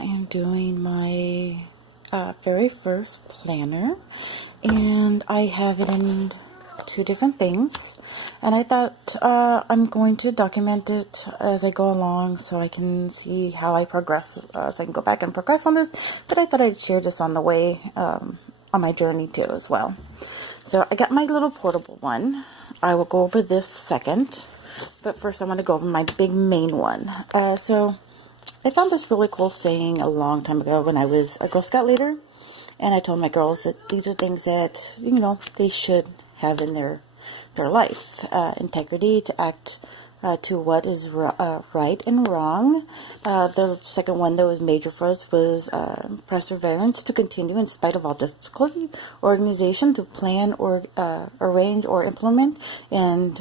I am doing my very first planner, and I have it in two different things, and I thought I'm going to document it as I go along so I can see how I progress, so I can go back and progress on this, but I thought I'd share this on the way, on my journey too as well. So I got my little portable one. I will go over this second, but first I want to go over my big main one. So I found this really cool saying a long time ago when I was a Girl Scout leader, and I told my girls that these are things that, you know, they should have in their life. Integrity, to act to what is right and wrong. The second one that was major for us was perseverance, to continue in spite of all difficulty. Organization, to plan or arrange or implement in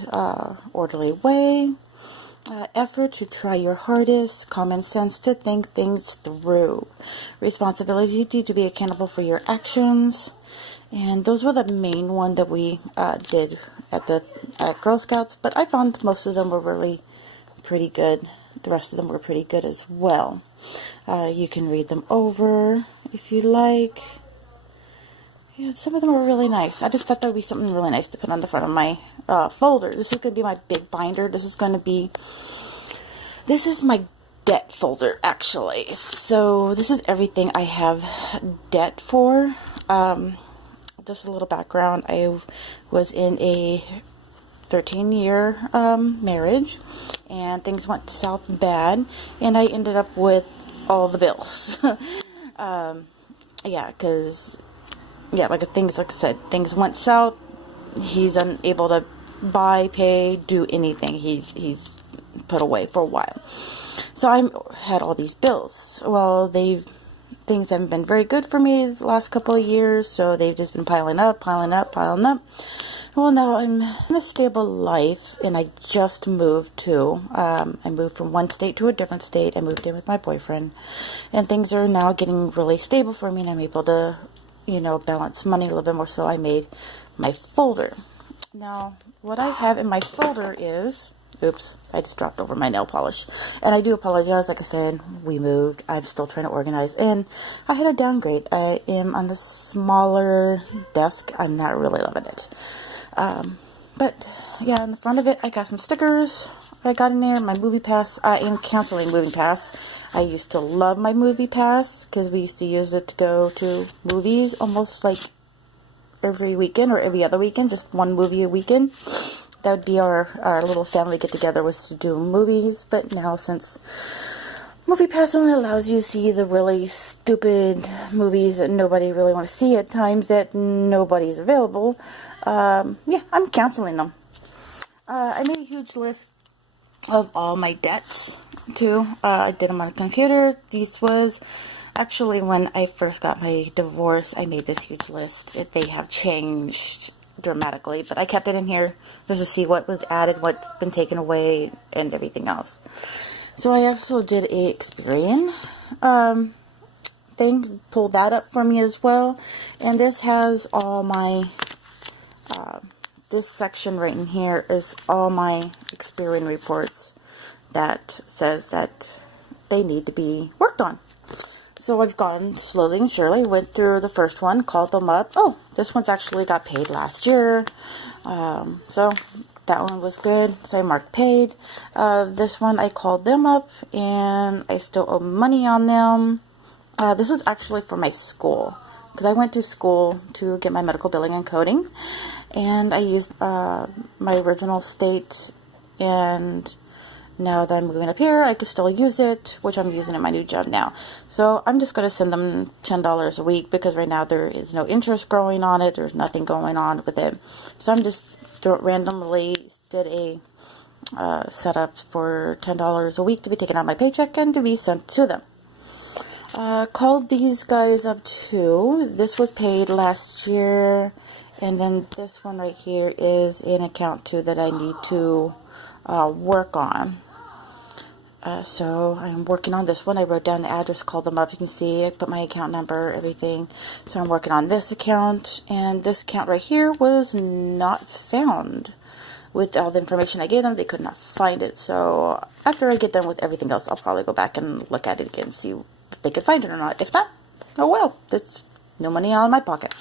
orderly way. Effort, to try your hardest. Common sense, to think things through. Responsibility, to be accountable for your actions. And those were the main one that we did at Girl Scouts, but I found most of them were really pretty good. The rest of them were pretty good as well. You can read them over if you like. Yeah, some of them were really nice. I just thought that would be something really nice to put on the front of my folder. This is going to be my big binder. This is my debt folder, actually. So this is everything I have debt for. Just a little background. I was in a 13-year marriage, and things went south bad, and I ended up with all the bills. Like I said, things went south. He's unable to buy, pay, do anything. He's put away for a while. So I had all these bills. Well, things haven't been very good for me the last couple of years, so they've just been piling up. Well, now I'm in a stable life, and I just moved too. I moved from one state to a different state. I moved in with my boyfriend, and things are now getting really stable for me, and I'm able to, balance money a little bit more, so I made my folder. Now, what I have in my folder is... Oops, I just dropped over my nail polish. And I do apologize. Like I said, we moved. I'm still trying to organize. And I had a downgrade. I am on the smaller desk. I'm not really loving it. But, yeah, in the front of it, I got some stickers. I got in there my movie pass. I am canceling movie pass. I used to love my movie pass because we used to use it to go to movies almost like every weekend or every other weekend. Just one movie a weekend. That would be our little family get-together, was to do movies. But now, since Movie Pass only allows you to see the really stupid movies that nobody really want to see at times that nobody's available, I'm canceling them. I made a huge list of all my debts, too. I did them on a computer. This was... Actually, when I first got my divorce, I made this huge list. They have changed dramatically, but I kept it in here just to see what was added, what's been taken away, and everything else. So I also did a Experian thing, pulled that up for me as well, and this has all my this section right in here is all my Experian reports that says that they need to be worked on. So I've gone slowly and surely, went through the first one, called them up. Oh, this one's actually got paid last year. So that one was good. So I marked paid. This one I called them up, and I still owe money on them. This is actually for my school, because I went to school to get my medical billing and coding. And I used my original state, and now that I'm moving up here, I can still use it, which I'm using in my new job now. So I'm just going to send them $10 a week, because right now there is no interest growing on it. There's nothing going on with it. So I'm just randomly did a setup for $10 a week to be taken out of my paycheck and to be sent to them. Called these guys up too. This was paid last year. And then this one right here is an account too that I need to work on. So I'm working on this one. I wrote down the address, called them up. You can see I put my account number, everything. So I'm working on this account, and this account right here was not found. With all the information I gave them, they could not find it. So after I get done with everything else, I'll probably go back and look at it again, see if they could find it or not. If not, oh well, that's no money out of my pocket.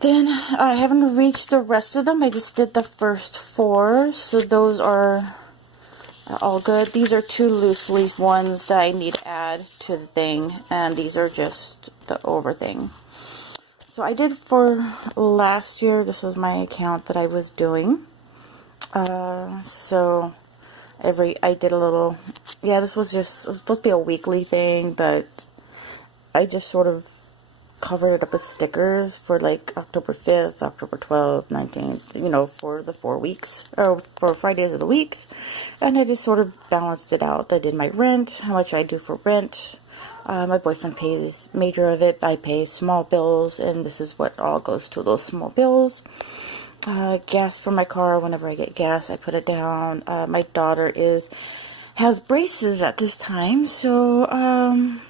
Then I haven't reached the rest of them. I just did the first 4, so those are all good. These are 2 loose leaf ones that I need to add to the thing, and these are just the over thing. So I did for last year, this was my account that I was doing. So I did a little, yeah, this was supposed to be a weekly thing, but I just sort of covered it up with stickers for like October 5th, October 12th, 19th, you know, for the 4 weeks, or for Fridays of the weeks, and I just sort of balanced it out. I did my rent, how much I do for rent. My boyfriend pays major of it, I pay small bills, and this is what all goes to those small bills. Gas for my car, whenever I get gas, I put it down. My daughter has braces at this time, so,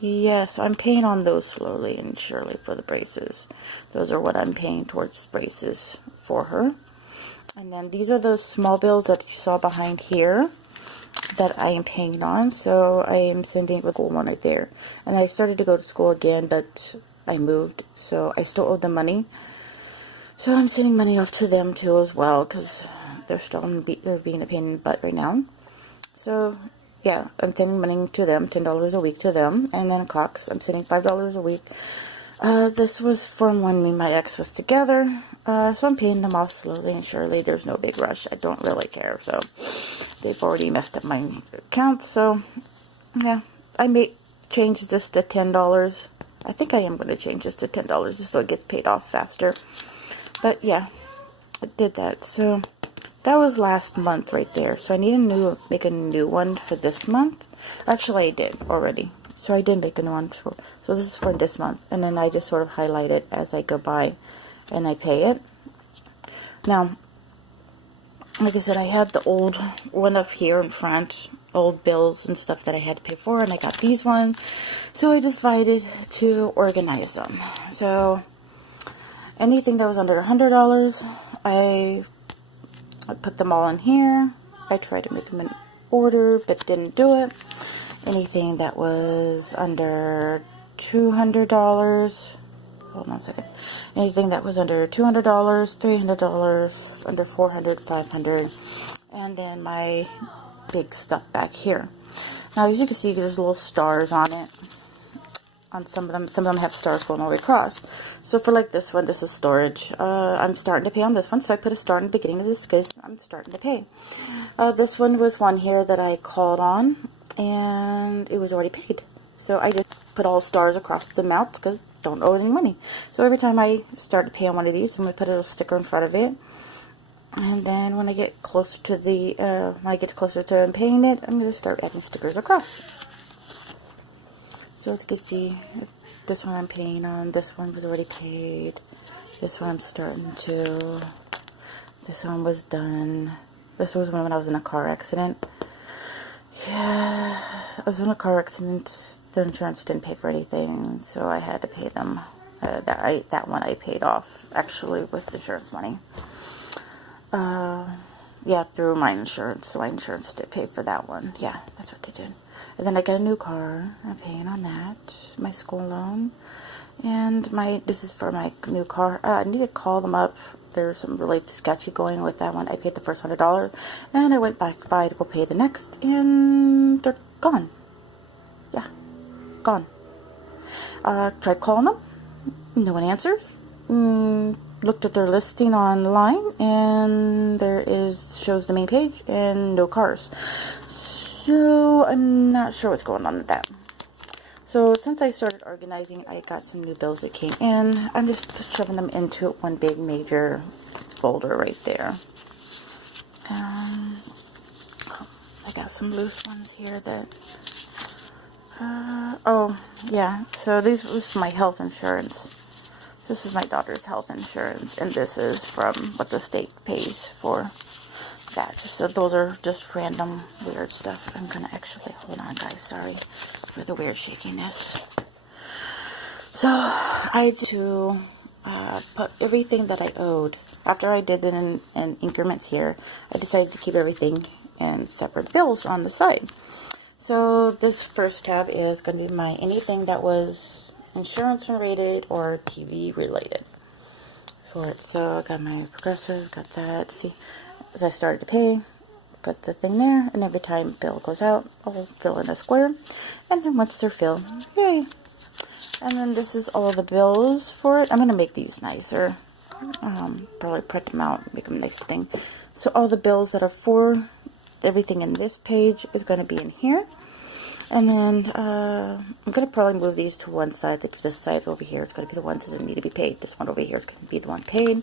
yes, I'm paying on those slowly and surely for the braces. Those are what I'm paying towards braces for her. And then these are those small bills that you saw behind here that I am paying on. So I am sending the gold one right there. And I started to go to school again, but I moved, so I still owe them money. So I'm sending money off to them too as well, because they're being a pain in the butt right now. So yeah, I'm sending money to them, $10 a week to them, and then Cox, I'm sending $5 a week. This was from when me and my ex was together, so I'm paying them off slowly and surely. There's no big rush. I don't really care, so they've already messed up my account, so yeah, I may change this to $10. I think I am going to change this to $10 just so it gets paid off faster. But yeah, I did that, so that was last month right there. So I need to make a new one for this month. Actually, I did already. So I did make a new one. So this is for this month. And then I just sort of highlight it as I go by and I pay it. Now, like I said, I had the old one up here in front, old bills and stuff that I had to pay for, and I got these ones. So I decided to organize them. So anything that was under $100, I put them all in here. I tried to make them in order, but didn't do it. Anything that was under $200, hold on a second. Anything that was under $200, $300, under $400, $500, and then my big stuff back here. Now, as you can see, there's little stars on it. On some of them have stars going all the way across. So for like this one, this is storage. I'm starting to pay on this one, so I put a star in the beginning of this because I'm starting to pay. This one was one here that I called on, and it was already paid. So I just put all stars across the amount because I don't owe any money. So every time I start to pay on one of these, I'm going to put a little sticker in front of it. And then when I get closer to paying it, I'm going to start adding stickers across. So as you can see, this one I'm paying on, this one was already paid, this one I'm starting to, this one was done, this was when I was in a car accident. Yeah, I was in a car accident, the insurance didn't pay for anything, so I had to pay them. That one I paid off, actually, with the insurance money. Yeah, through my insurance, so my insurance did pay for that one. Yeah, that's what they did. And then I got a new car. I'm paying on that. My school loan. And this is for my new car. I need to call them up. There's some really sketchy going with that one. I paid the first $100. And I went back by to go pay the next. And they're gone. Yeah. Gone. Tried calling them. No one answers. Looked at their listing online. And shows the main page. And no cars. So, I'm not sure what's going on with that. So, since I started organizing, I got some new bills that came in. I'm just shoving them into one big major folder right there. I got some loose ones here that... oh, yeah. So, this was my health insurance. This is my daughter's health insurance. And this is from what the state pays for that. So those are just random weird stuff. I'm gonna actually, hold on guys, sorry for the weird shakiness. So I had to put everything that I owed. After I did it in increments here, I decided to keep everything in separate bills on the side. So this first tab is going to be my anything that was insurance related or TV related for it. So I got my Progressive, got that. See, as I started to pay, put the thing there, and every time bill goes out, I'll fill in a square, and then once they're filled, yay. And then this is all the bills for it. I'm going to make these nicer. Probably print them out, make them a nice thing. So all the bills that are for everything in this page is going to be in here. And then I'm going to probably move these to one side. This side over here is going to be the ones that need to be paid. This one over here is going to be the one paid.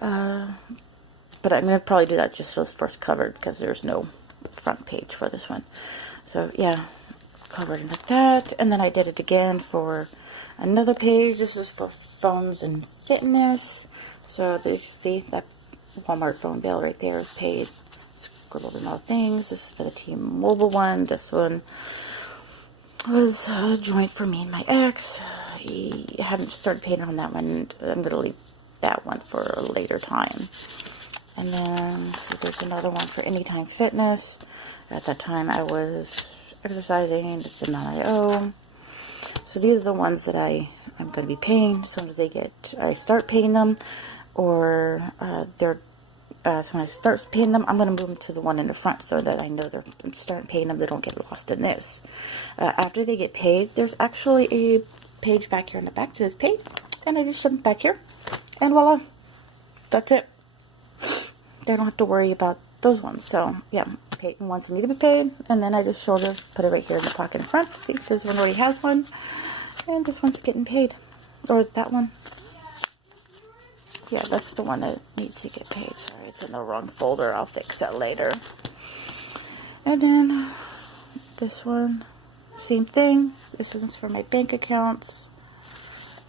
But I'm going to probably do that just so it's first covered because there's no front page for this one. So yeah, covered like that. And then I did it again for another page. This is for phones and fitness. So you see that Walmart phone bill right there is paid. Scribbled in all things. This is for the T-Mobile one. This one was joint for me and my ex. I haven't started paying on that one. I'm going to leave that one for a later time. And then, see, there's another one for Anytime Fitness. At that time, I was exercising. That's the amount I owe. So these are the ones that I'm going to be paying as soon as I start paying them, or so when I start paying them, I'm going to move them to the one in the front so that I know I'm starting paying them. They don't get lost in this. After they get paid, there's actually a page back here in the back that says paid, and I just shove it back here, and voila, that's it. They don't have to worry about those ones. So yeah, paid ones that need to be paid, and then I just shoulder put it right here in the pocket in front. See, this one already has one, and this one's getting paid, or that one. Yeah, that's the one that needs to get paid. Sorry, it's in the wrong folder. I'll fix that later. And then this one, same thing. This one's for my bank accounts.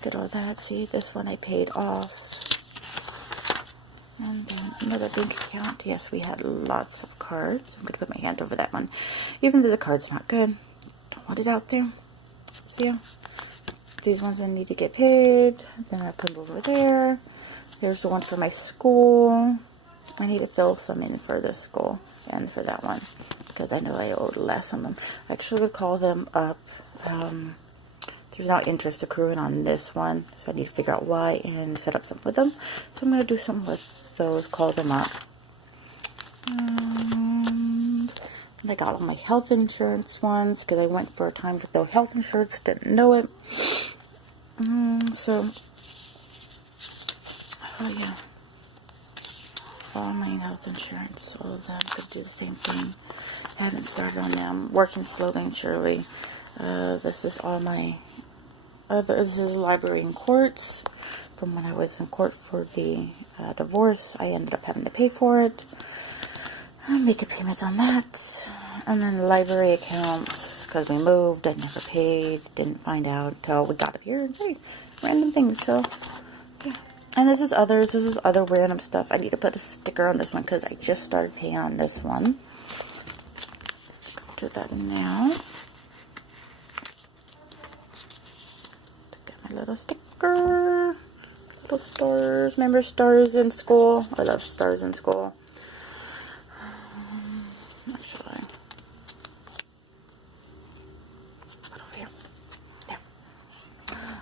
Did all that. See, this one I paid off. And then another bank account. Yes, we had lots of cards. I'm going to put my hand over that one. Even though the card's not good. Don't want it out there. See ya. These ones I need to get paid. Then I put them over there. Here's the one for my school. I need to fill some in for this school and for that one, because I know I owed less on them. I actually would call them up. There's no interest accruing on this one, so I need to figure out why and set up something with them. So I'm going to do something with those, call them up. And I got all my health insurance ones, because I went for a time with no health insurance, didn't know it. Oh yeah, all my health insurance, all of them, could do the same thing. I haven't started on them, working slowly and surely. This is all my this is library and courts. From when I was in court for the divorce, I ended up having to pay for it. Making payments on that. And then the library accounts, because we moved, I never paid, didn't find out until we got up here. Hey, random things, so yeah. And this is other random stuff. I need to put a sticker on this one because I just started paying on this one. Do that now. Get my little sticker. Little stars. Remember stars in school? I love stars in school. Actually, put over here. There.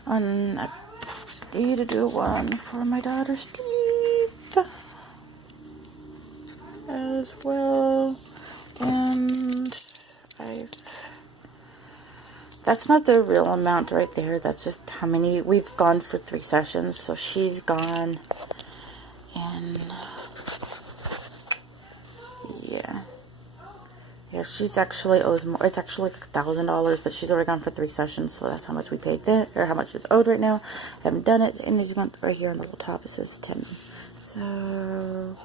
And I need to do one for my daughter Steve as well. And that's not the real amount right there. That's just how many we've gone for 3 sessions. So she's gone, and yeah, she's actually owes more. It's actually like $1,000, but she's already gone for 3 sessions, so that's how much we paid then, or how much is owed right now. I haven't done it, and it's gone right here on the little top. It says 10. So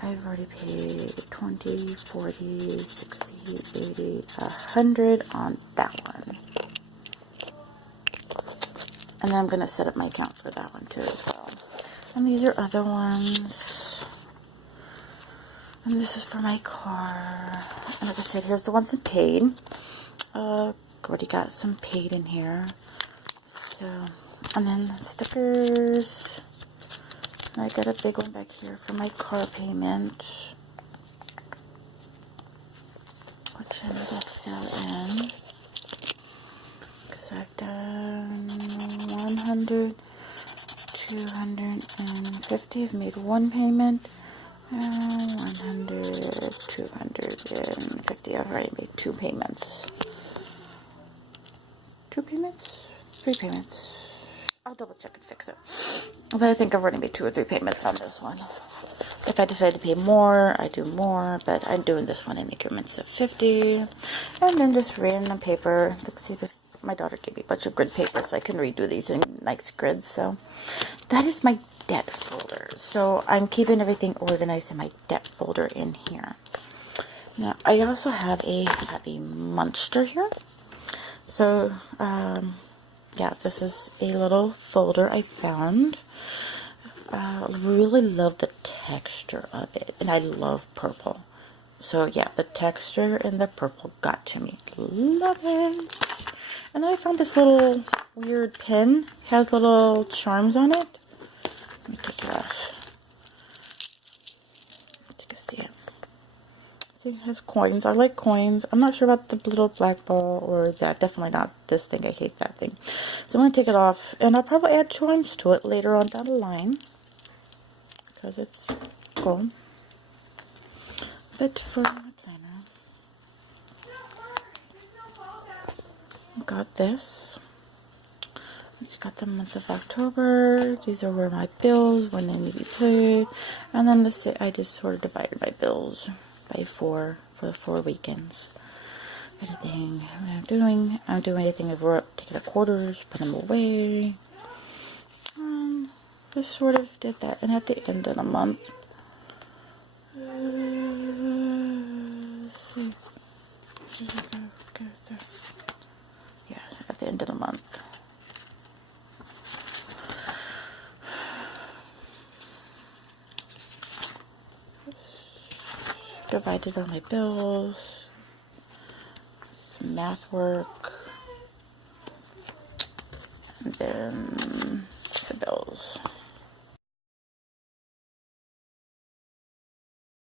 I've already paid 20, 40, 60, 80, 100 on that one. And then I'm going to set up my account for that one too as well. And these are other ones. And this is for my car. And like I said, here's the ones that paid. Already got some paid in here. So, and then stickers. I got a big one back here for my car payment, which section to fill in. Because I've done 100, 250. I've made one payment. 100, 250. I've already made two payments. Two payments? Three payments. I'll double check and fix it. But I think I've already made 2 or 3 payments on this one. If I decide to pay more, I do more. But I'm doing this one in increments of 50. And then just random paper. Let's see, this, my daughter gave me a bunch of grid paper, so I can redo these in nice grids. So that is my debt folder. So I'm keeping everything organized in my debt folder in here. Now, I also have a happy monster here. So, yeah, this is a little folder I found. I really love the texture of it, and I love purple. So, yeah, the texture and the purple got to me. Love it. And then I found this little weird pin. It has little charms on it. Let me take it off. You can see it. See, it has coins. I like coins. I'm not sure about the little black ball or that. Definitely not this thing. I hate that thing. So I'm going to take it off. And I'll probably add charms to it later on down the line. Because it's cool. But for my planner, I got this. I got the month of October. These are where my bills, when they need to be paid. And then this, I just sort of divided my bills by 4 for the 4 weekends. Anything I'm doing anything over taking the quarters, put them away. Just sort of did that. And at the end of the month, let's see. Yeah, at the end of the month. Divided on my bills, some math work, and then the bills.